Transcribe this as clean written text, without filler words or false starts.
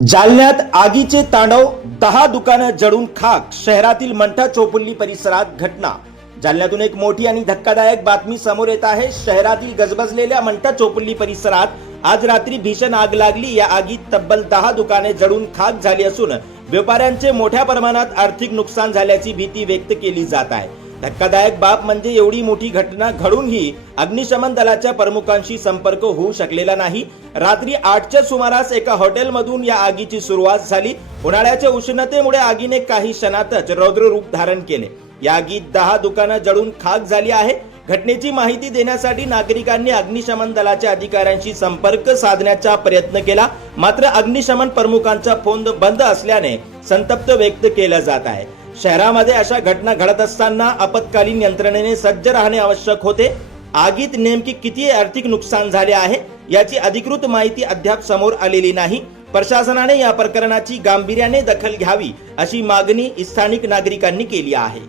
जालन्यात आगीचे तांडव, 10 दुकानं जळून खाक. शहरातील मंठा चोपल्ली परिसरात घटना. जालन्यातून एक मोठी आणि धक्कादायक बातमी समोर येत आहे. शहरातील गजबजलेल्या मंठा चोपल्ली परिसरात आज रात्री भीषण आग लागली. या आगीत तब्बल 10 दुकाने जळून खाक झाली असून व्यापाऱ्यांचे मोठ्या प्रमाणात आर्थिक नुकसान झाल्याची भीती व्यक्त केली जात आहे. धक्कादायक बाब म्हणजे एवढी मोठी घटना घडूनही अग्निशमन दलाच्या प्रमुखांशी संपर्क होऊ शकलेला नाही. रात्री 8च्या सुमारास एका हॉटेलमधून या आगीची सुरुवात झाली. उन्हाळ्याच्या उष्णतेमुळे आगीने काही क्षणातच रौद्र रूप धारण केले. या आगीत 10 दुकानं जळून खाक झाली आहे. घटनेची माहिती देण्यासाठी नागरिकांनी अग्निशमन दलाच्या अधिकाऱ्यांशी संपर्क साधण्याचा प्रयत्न केला, मात्र अग्निशमन प्रमुखांचा फोन बंद असल्याने संतप्त व्यक्त केला जात आहे. शहरामध्ये अशा घटना घडत असताना आपत्कालीन यंत्रणेने सज्ज राहणे आवश्यक होते. आगीत नेमकी किती आर्थिक नुकसान झाले आहे याची अधिकृत माहिती अद्याप समोर आलेली नाही. प्रशासनाने या प्रकरणाची गांभीर्याने दखल घ्यावी अशी मागणी स्थानिक नागरिकांनी केली आहे.